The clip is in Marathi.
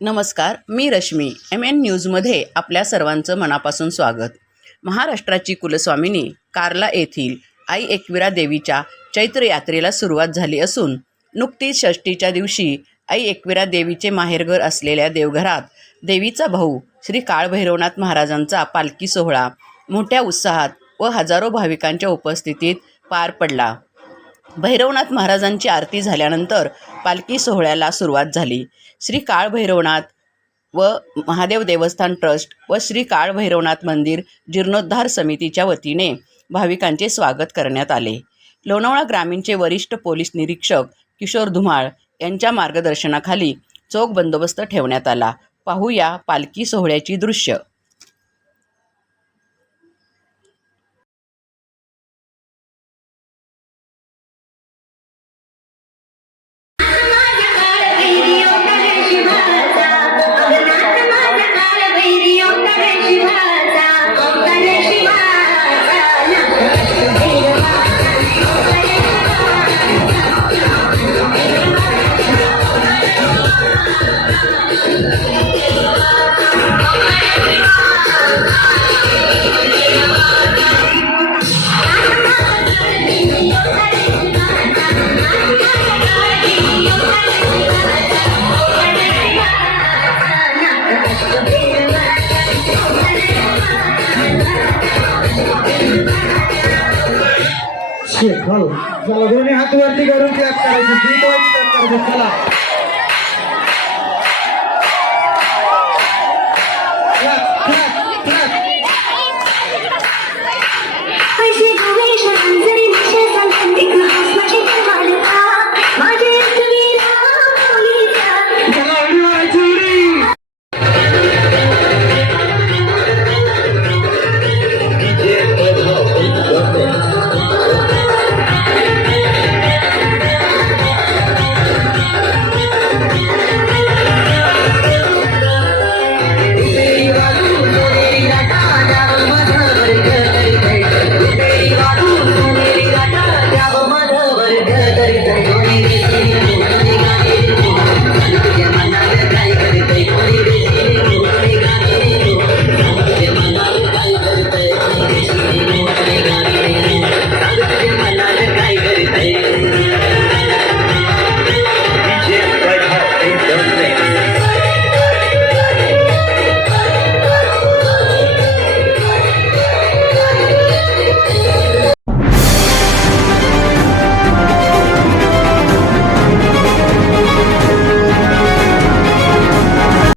नमस्कार मी रश्मी एम एन न्यूजमध्ये आपल्या सर्वांचं मनापासून स्वागत. महाराष्ट्राची कुलस्वामिनी कार्ला येथील आई एकविरा देवीच्या चैत्र यात्रेला सुरुवात झाली असून नुकतीच षष्टीच्या दिवशी आई एकविरा देवीचे माहेरघर असलेल्या देवघरात देवीचा भाऊ श्री काळभैरवनाथ महाराजांचा पालखी सोहळा मोठ्या उत्साहात व हजारो भाविकांच्या उपस्थितीत पार पडला. भैरवनाथ महाराजांची आरती झाल्यानंतर पालखी सोहळ्याला सुरुवात झाली. श्री काळ भैरवनाथ व महादेव देवस्थान ट्रस्ट व श्री काळ भैरवनाथ मंदिर जीर्णोद्धार समितीच्या वतीने भाविकांचे स्वागत करण्यात आले. लोणावळा ग्रामीणचे वरिष्ठ पोलीस निरीक्षक किशोर धुमाळ यांच्या मार्गदर्शनाखाली चोख बंदोबस्त ठेवण्यात आला. पाहूया पालखी सोहळ्याची दृश्य. चला दोन्ही हात वरती करून क्लॅप क्लॅप करायची. चला.